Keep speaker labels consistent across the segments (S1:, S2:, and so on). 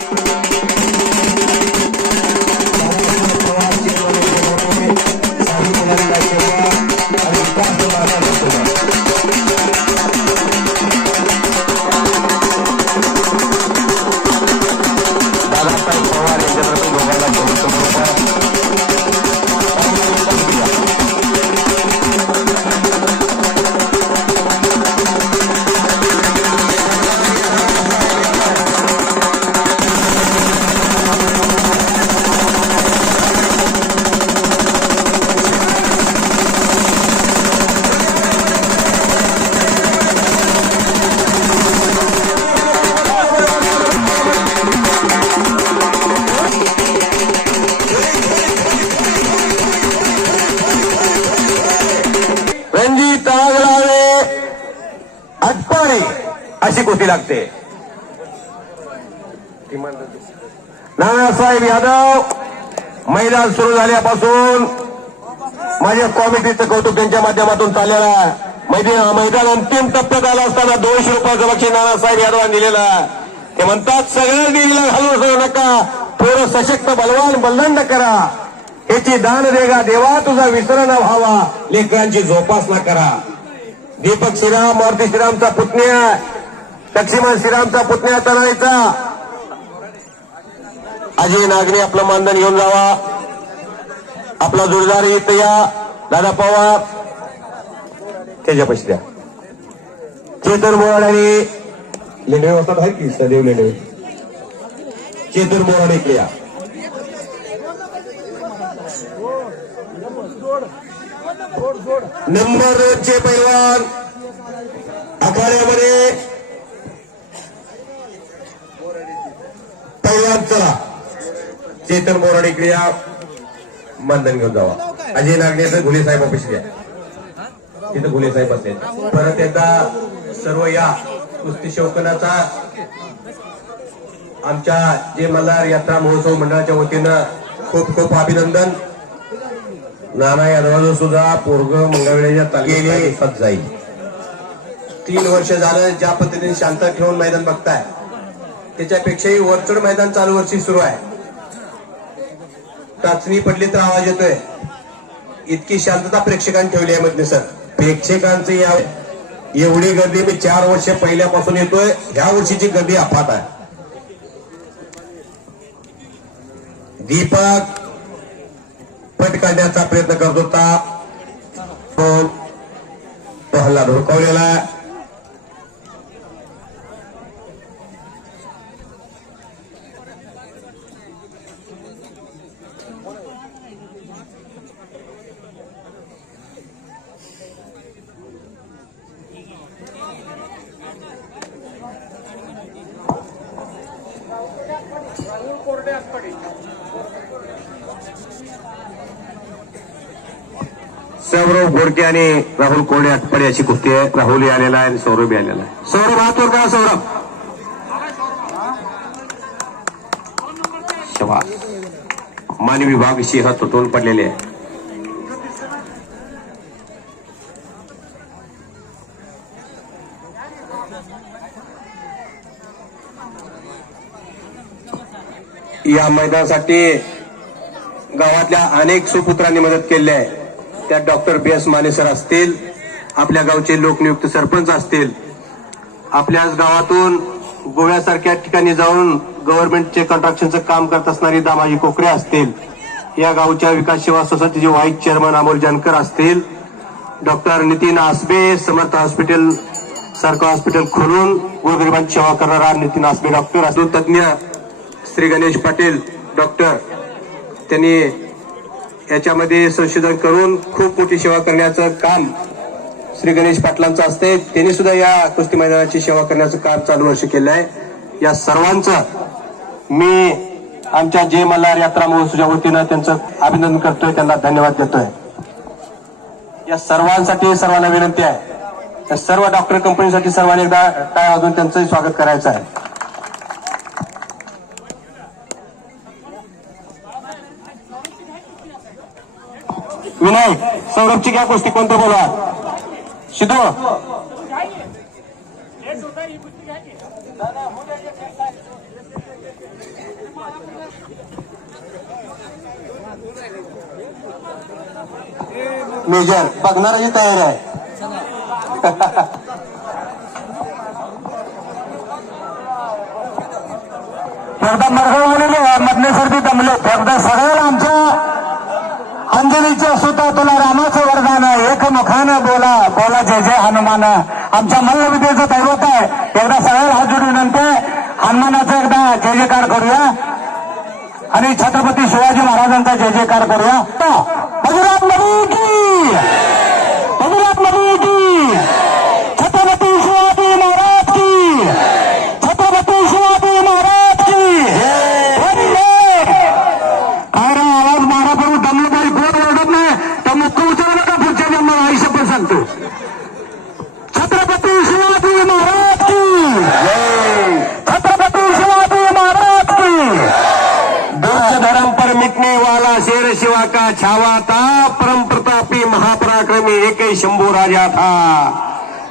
S1: you. Nanasaheb Yadav मैदान सुरू झाल्यापासून माझ्या कॉमिटीचं कौतुक त्यांच्या माध्यमातून चाललेलं आहे. मैदान मैदान अंतिम टप्प्यात आला असताना दोनशे रुपयाचं बक्षीस नानासाहेब यादवांनी दिलेलं आहे. ते म्हणतात सगळ्या देवीला घालून सोडू नका. थोडं सशक्त बलवान बलदंड करा. याची दान देगा देवा तुझा विसरण व्हावा. लेकरांची जोपासना करा. दीपक श्रीराम मारुती श्रीरामचा पुतण्या लक्ष्मण श्रीरामचा पुतण्या तनायचा अजय नागने आपलं मानधन घेऊन जावा. आपला जोरदार येत या. दादा पवार. त्याच्या पैसे द्या. चेतन मोराड आणि लेंडवे वाजतात आहे की सदैव लेंडवे? चेतन मोराड इकडे या. नंबर दोनचे पैलवान आखाड्यामध्ये पैलवान चला. चेतन बोराडे इकडे या. मानधन घेऊन जावा. अजय नागनेचं घुले साहेब ऑफिस घ्या तिथं घुले साहेब असेल परत एकदा सर्व या. कुस्ती शौकनाचा आमच्या जे मल्हार यात्रा महोत्सव मंडळाच्या वतीनं खूप खूप अभिनंदन. नाना यादवानं सुद्धा पोरग मंगळवेळेच्या तालुक्यात जाईल
S2: तीन वर्ष झालं ज्या पद्धतीने शांत ठेवून मैदान बघताय. त्याच्यापेक्षाही वरचढ मैदान चालू वर्षी सुरू आहे. टाचणी पडली तर आवाज येतोय. इतकी शांतता प्रेक्षकांनी ठेवली आहे मधने सर.
S1: प्रेक्षकांची या एवढी गर्दी मी चार वर्ष पहिल्यापासून येतोय. ह्या वर्षीची गर्दी अफाट आहे. दीपक पट काढण्याचा प्रयत्न करत होता. पण तो हल्ला सौरभ गोडके आणि राहुल कोरडे आटपाडी अशी कुस्ती आहे. राहुल आलेला आहे आणि सौरभ आलेला आहे. सौरभ हातवर करा सौरभ. मानवी विभाग सिंह तुटून पडलेले आहे.
S2: या मैदानासाठी गावातल्या अनेक सुपुत्रांनी मदत केली आहे. त्यात doctor B S Mane sir असतील आपल्या गावचे लोकनियुक्त सरपंच असतील आपल्याच गावातून गोव्यासारख्या ठिकाणी जाऊन गव्हर्नमेंटचे कंट्रक्शनचं काम करत असणारी दामाजी कोकरे असतील या गावच्या विकास सेवा सोसायटीचे व्हाईस चेअरमन अमोल जानकर असतील डॉक्टर नितीन आसबे समर्थ हॉस्पिटल सारखं हॉस्पिटल खोलून गोरगरिबांची सेवा करणारा नितीन आसबे डॉक्टर असून तज्ज्ञ श्री गणेश पाटील डॉक्टर त्यांनी याच्यामध्ये संशोधन करून खूप मोठी सेवा करण्याचं काम श्री गणेश पाटलांचं असते त्यांनी सुद्धा या कुस्ती मैदानाची सेवा करण्याचं काम चालू वर्ष केलं आहे. या सर्वांचं मी आमच्या जय मल्हार यात्रा महोत्सवच्या वतीनं त्यांचं अभिनंदन करतोय त्यांना धन्यवाद देतोय. या सर्वांसाठी सर्वांना विनंती आहे. सर्व डॉक्टर कंपनीसाठी सर्वांनी एकदा काय अजून त्यांचं स्वागत करायचं आहे. विनायक सौरभची काय गोष्टी कोणत्या बोला शिदो मेजर बघणाराची तयारी आहे.
S3: एकदा मरगाव म्हणून सरदी दमले. एकदा सगळ्याला आमच्या अंजलीच्या सुता तुला रामाचं वरदान एक मुखानं बोला बोला जय जय हनुमान. आमच्या मल्लविद्येचं दैवत आहे. एकदा सगळ्याला हात जोडून विनंती हनुमानाचा एकदा जय जयकार करूया. आणि छत्रपती शिवाजी महाराजांचा जय जयकार करूया. बजुरात नदी की!
S1: शेर शिवा का छावा था, परम प्रतापी महापराक्रमी एक ही शंभू राजा था।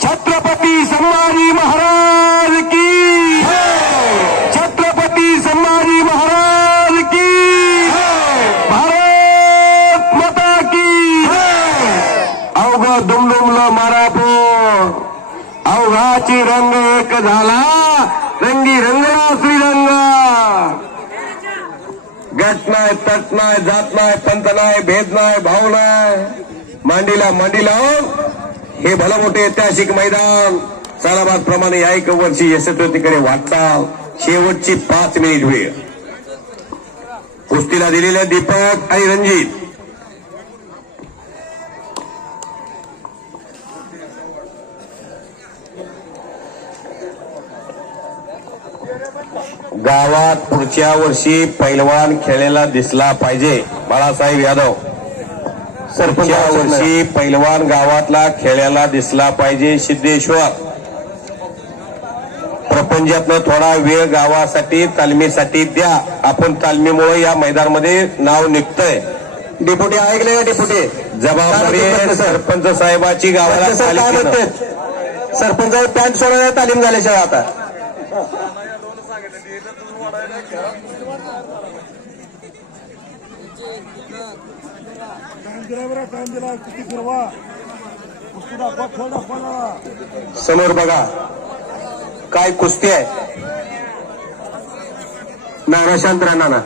S1: छत्रपति संभाजी महाराज की छत्रपति संभाजी महाराज की भारत माता की अवघ दुमदुमलं मारापो अवघाची रंग एक झाला, रंगी रंगला श्रीरंग। गट नाही तट नाही जात नाही पंत नाही भेद नाही भाव नाही मांडीला मांडी लावून हे भलं मोठे ऐतिहासिक मैदान. सालाबाद प्रमाणे या एक वर्षी यशस्वीकडे वाटचाल. शेवटची पाच मिनिट वेळ. कुस्तीला दिलेल्या दीपक आणि रणजित. गावात पुढच्या वर्षी पैलवान खेळलेला दिसला पाहिजे. बाळासाहेब यादव. पुढच्या वर्षी पैलवान गावातला खेळायला दिसला पाहिजे सिद्धेश्वर. प्रपंचातनं थोडा वेळ गावासाठी तालमीसाठी द्या. आपण तालमीमुळे या मैदानामध्ये नाव निघतंय.
S2: डेपुटी ऐकले का डेपुटी?
S1: जबाबदारी सरपंच? साहेबाची गावाला
S2: सरपंच पॅन्ट सोडण्याची तालीम झाल्याशिवाय आता
S3: ड्रायव्हर टाइम दिला किती फिरवा कुस्ती दाखवा खेळ दाखवा
S2: समोर बघा काय कुस्ती आहे. नाना शांत राहा नाना.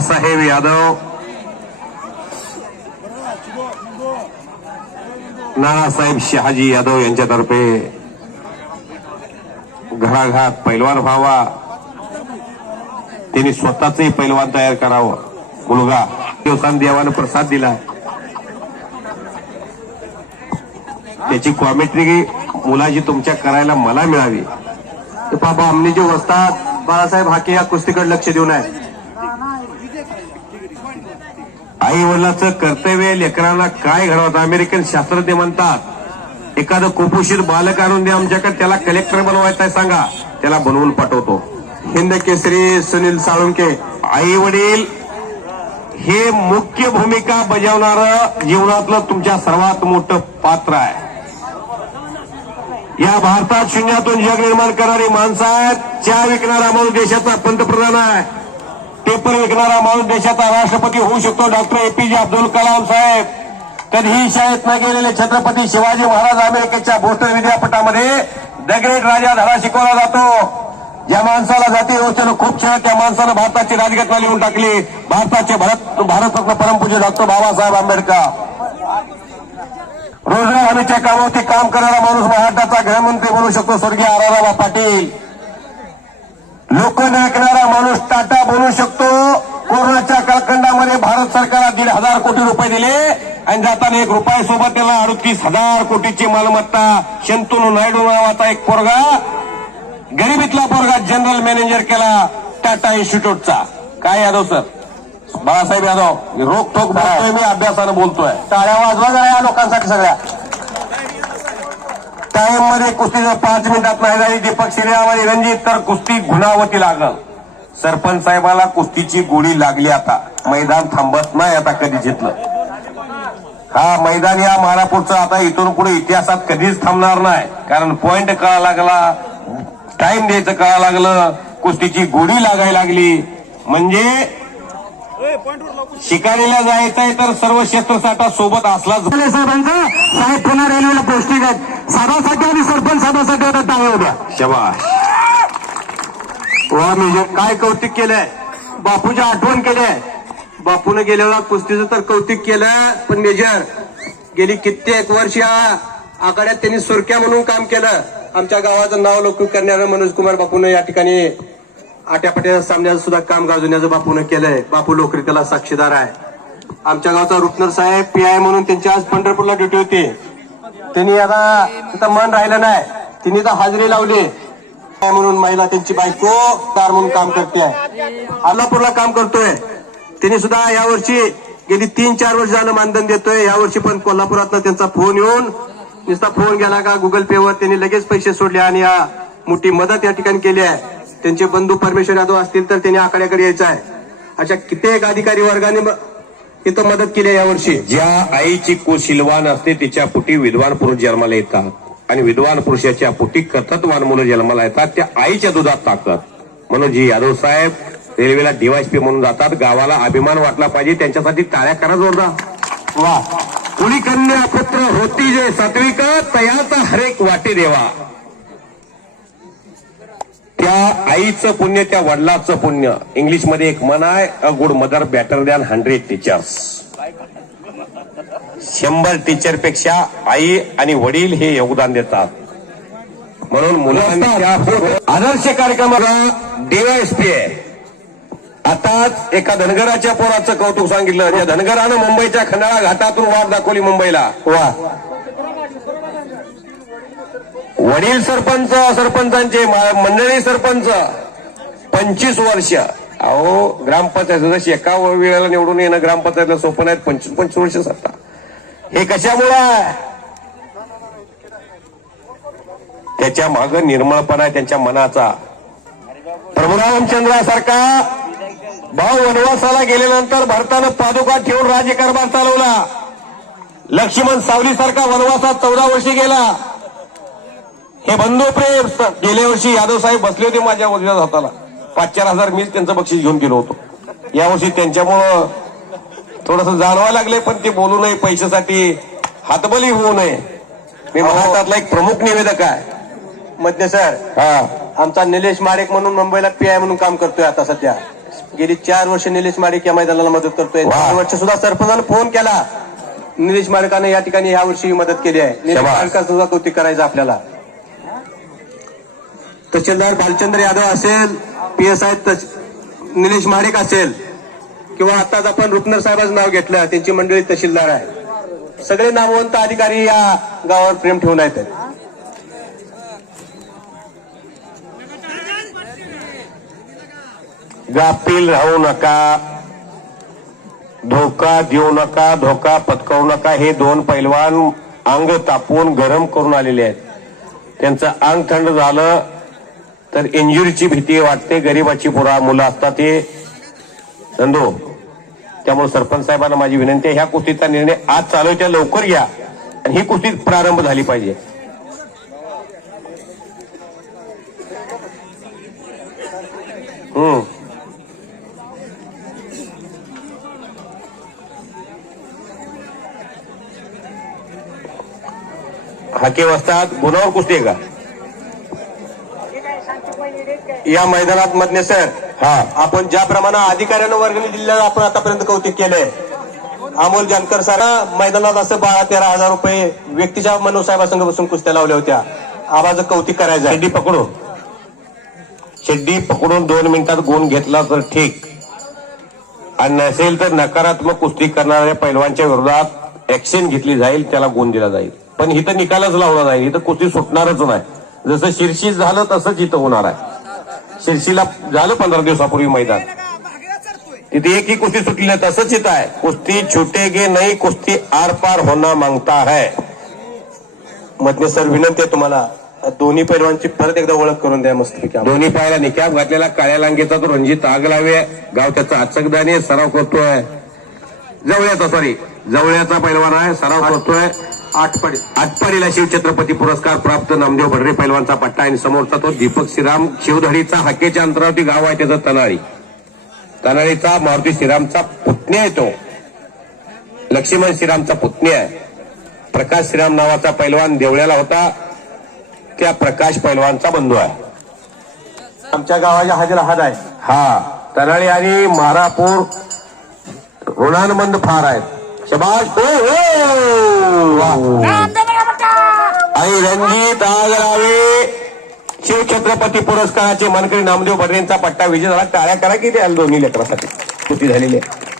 S1: साहेब यादव. नानासाहेब शहाजी यादव यांच्यातर्फे घराघात पैलवान व्हावा. त्यांनी स्वतःचही पैलवान तयार करावं. मुलगा देवसान देवानं प्रसाद दिला त्याची कॉमेंट्री मुलाची तुमच्या करायला मला मिळावी.
S2: बाबा आमने जे वस्तात बाळासाहेब हाके या कुस्तीकडे लक्ष देऊन आहे.
S1: आई वडिलाचं कर्तव्य लेकरांना काय घडवत? अमेरिकन शास्त्रज्ञ म्हणतात एखादं कुपोषित बालक आणून दे आमच्याकडे त्याला कलेक्टर बनवायचं आहे सांगा. त्याला बनवून पाठवतो.
S2: हिंद केसरी सुनील साळुंके
S1: आई वडील हे मुख्य भूमिका बजावणारं जीवनातलं तुमच्या सर्वात मोठं पात्र आहे. या भारतात शून्यातून जग निर्माण करणारी माणसं आहेत चहा विकणारा माणूस देशाचा पंतप्रधान आहे. पेपर विकणारा माणूस देशाचा राष्ट्रपती होऊ शकतो. डॉक्टर एपीजे अब्दुल कलाम साहेब. कधीही शाळेत न गेलेले छत्रपती शिवाजी महाराज अमेरिकेच्या बोस्टन विद्यापीठामध्ये द ग्रेट राजा धडा शिकवला जातो. ज्या माणसाला जाती व्यवस्थेनं खूप छान त्या माणसानं भारताची राजघटना लिहून टाकली. भारताचे भारत भारतरत्न परमपूज्य डॉक्टर बाबासाहेब आंबेडकर. रोजगार हमीच्या कामावरती काम करणारा माणूस महाराष्ट्राचा गृहमंत्री बनू शकतो स्वर्गीय आराराबा पाटील. लोक ऐकणारा माणूस टाटा बनू शकतो. कोरोनाच्या कालखंडामध्ये भारत सरकारला दीड हजार कोटी रुपये दिले आणि जाताना एक रुपयासोबत त्याला अडतीस हजार कोटीची मालमत्ता शंतनू नायडू नावाचा एक पोरगा गरिबीतला पोरगा जनरल मॅनेजर केला टाटा इन्स्टिट्यूटचा. काय यादव सर? बाळासाहेब यादव रोखोक बोलतोय मी अभ्यासानं बोलतोय. टाळ्या वाजवा जरा या लोकांसाठी सगळ्या. टाइममध्ये कुस्तीचं पाच मिनिटात नाही झाली दीपक श्रीराम आणि रणजित तर कुस्ती गुणावती लागल. सरपंच साहेबाला कुस्तीची गोळी लागली आता. मैदान थांबत नाही आता कधी जितलं. हा मैदान या महारापूरचा आता इथून पुढे इतिहासात कधीच थांबणार नाही. कारण पॉइंट कळा लागला टाइम द्यायचं कळा लागलं कुस्तीची गोडी लागायला लागली. म्हणजे शिकारीला जायचंय तर सर्व शस्त्रसाठा सोबत असलाच.
S3: साहेब पुन्हा रेल्वेला पौष्टिक आहेत. सभासाठी आणि सरपंच सभासाठी आता टाळे उद्या
S1: शबाश
S2: वा मेजर काय कौतिक केलंय? बापूची आठवण केलंय. बापूने गेल्या वेळा कुस्तीचं तर कौतिक केलं पण मेजर गेली कित्येक वर्ष या आखाड्यात त्यांनी सुरक्या म्हणून काम केलं. आमच्या गावाचं नाव लौकिक करणारं मनोज कुमार बापून या ठिकाणी आट्यापाट्या सामन्याचं सुद्धा काम गाजवण्याचं बापून केलंय. बापू लोकरी त्याला साक्षीदार आहे. आमच्या गावचा रुपनर साहेब पी आय म्हणून त्यांची आज पंढरपूरला ड्युटी होती. त्यांनी आता तिथं मन राहिलं नाही. तिने तर हाजरी लावली. म्हणून महिला त्यांची बायको दार म्हणून काम करते आहे. आलापूरला काम करतोय. त्यांनी सुद्धा यावर्षी गेली तीन चार वर्ष झालं मानधन देतोय. यावर्षी पण कोल्हापुरातनं त्यांचा फोन येऊन नुसता फोन गेला का गुगल पे वर त्यांनी लगेच पैसे सोडले आणि या मोठी मदत या ठिकाणी केली आहे. त्यांचे बंधू परमेश्वर यादव असतील तर त्यांनी आकड्याकडे यायचं आहे. अशा कित्येक अधिकारी वर्गाने इथं मदत केली आहे यावर्षी.
S1: ज्या आईची कुशीलवान असते तिच्या पोटी विद्वान पुरुष जन्माला येतात. आणि विद्वान पुरुषाच्या पोटी कर्तृत्वान मुलं जन्माला येतात त्या आईच्या दुधात ताकद म्हणून जी यादव साहेब रेल्वेला डीवायसपी म्हणून जातात. गावाला अभिमान वाटला पाहिजे. त्यांच्यासाठी टाळ्या करा जोरदार.
S2: वा.
S1: कुणी कन्या पुत्र होती जे सात्विक तयाचा हरेक वाटे देवा त्या आईचं पुण्य त्या वडिलाचं पुण्य. इंग्लिशमध्ये एक मन आहे a good mother better than hundred teachers शंभर टीचरपेक्षा आई आणि वडील हे योगदान देतात. म्हणून मुलांच्या आदर्श कार्यक्रमाला डीवायएसपी आहे. आताच एका धनगराच्या पोराचं कौतुक सांगितलं. ज्या धनगरानं मुंबईच्या खंडाळा घाटातून वाट दाखवली मुंबईला.
S2: वा.
S1: वडील सरपंच सरपंचांचे मंडळी सरपंच पंचवीस वर्ष. अहो ग्रामपंचायत सदस्य एका वेळेला निवडून येणं ग्रामपंचायतला सोपं नाहीत पंचवीस पंचवीस वर्ष सत्ता. हे कशामुळं त्याच्या माग निर्मळपणा आहे त्यांच्या मनाचा. प्रभुरामचंद्रासारखा भाऊ वनवासाला गेल्यानंतर भारतानं पादुका ठेवून राज्यकारभार चालवला. लक्ष्मण सावलीसारखा वनवासात चौदा वर्षी गेला. हे बंधू प्रेम गेल्या वर्षी यादव साहेब बसले होते माझ्या उजव्या हाताला. पाच चार हजार मीच त्यांचं बक्षीस घेऊन गेलो होतो. यावर्षी त्यांच्यामुळं थोडस जाणवायला लागले पण ते बोलू नये पैशासाठी हातबली होऊ नये. मी महाराष्ट्रातला एक प्रमुख निवेदक आहे.
S2: मध्य सर
S1: हा.
S2: आमचा निलेश माडिक म्हणून मुंबईला पी आय म्हणून काम करतोय आता सध्या. गेली चार वर्ष निलेश माडिक या मैदानाला मदत करतोय.
S1: वा.
S2: चार वर्ष सुद्धा सरपंचानं फोन केला. निलेश माडिकाने या ठिकाणी या वर्षी मदत केली आहे. निलेश
S1: शाबास.
S2: सुद्धा कौतिक करायचं आपल्याला. तहसीलदार भालचंद्र यादव असेल P S I Nilesh Madik असेल किंवा आताच आपण रुपनर साहेबांचं नाव घेतलं त्यांची मंडळी तहसीलदार आहे. सगळे नामवंत अधिकारी या गावावर प्रेम ठेवून आहेत.
S1: गाफील राहू नका धोका देऊ नका धोका पत्करू नका. हे दोन पैलवान अंग तापून गरम करून आलेले आहेत. त्यांचं अंग थंड झालं तर इंजुरीची भीती वाटते गरीबाची पुरा मुलं असतात ते. नंदो त्यामुळे सरपंच साहेबांना माझी विनंती आहे ह्या कुस्तीचा निर्णय आज चालू लवकर घ्या. आणि ही कुस्ती प्रारंभ झाली पाहिजे. हम्म. हाके वाजतात गुन्हावर कुस्ती आहे का?
S2: या मैदानात मधने सर
S1: हा.
S2: आपण ज्या प्रमाणे अधिकाऱ्यांना वर्गणी दिलेलं आपण आतापर्यंत कौतिक केलंय. अमोल जानकर सर मैदानात असं बारा तेरा हजार रुपये व्यक्तीच्या मनोज साहेबासंग बसून कुस्त्या लावल्या होत्या. आवाज कौतिक करायचं
S1: शेड्डी पकडून शेड्डी पकडून दोन मिनिटात गुण घेतला तर ठीक. आणि नसेल तर नकारात्मक कुस्ती करणाऱ्या पैलवानच्या विरोधात ऍक्शन घेतली जाईल त्याला गुण दिला जाईल. पण इथं निकालच लावला जाईल इथं कुस्ती सुटणारच नाही. जसं शिरशी झालं तसंच इथं होणार आहे. शिरशीला झालं पंधरा दिवसापूर्वी मैदान. तिथे एकही कुस्ती सुटली नाही तसंच इथं आहे. कुस्ती छुटेगे नाही कुस्ती आर पार होना मागता है
S2: मधने सर विनंती आहे तुम्हाला दोन्ही पैलवानची परत एकदा ओळख करून द्या आम्हाला.
S1: दोन्ही पायाला निकाब घातलेला काळ्या लांगेचा तो रणजित आग लावे गाव त्याचा अचकदाने सराव करतोय. जवळ्याचा सॉरी जवळ्याचा पैलवान आहे सराव करतोय.
S2: आठपडे
S1: आटपाडीला शिवछत्रपती पुरस्कार प्राप्त नामदेव भडरे पैलवानचा पट्टा आणि समोरचा तो दीपक श्रीराम शिवधडीचा हाकेच्या अंतरावरती गाव आहे त्याचं तनाळी. तनाळीचा मारुती श्रीरामचा पुतण्या आहे तो. लक्ष्मण श्रीरामचा पुतण्या आहे. प्रकाश श्रीराम नावाचा पैलवान देवळ्याला होता. त्या प्रकाश पैलवानचा बंधू आहे.
S2: आमच्या गावाच्या हाजीला हात आहे.
S1: हा तनाळी आणि मारापूर ऋणानुबंध फार आहेत. शबाश हो हो. आणि रणजित आगरावे शिवछत्रपती पुरस्काराचे मनकरी नामदेव भटरेंचा पट्टा विजय झाला. टाळ्या करा की द्याल दोन्ही लेकरासाठी. कृती झालेली आहे.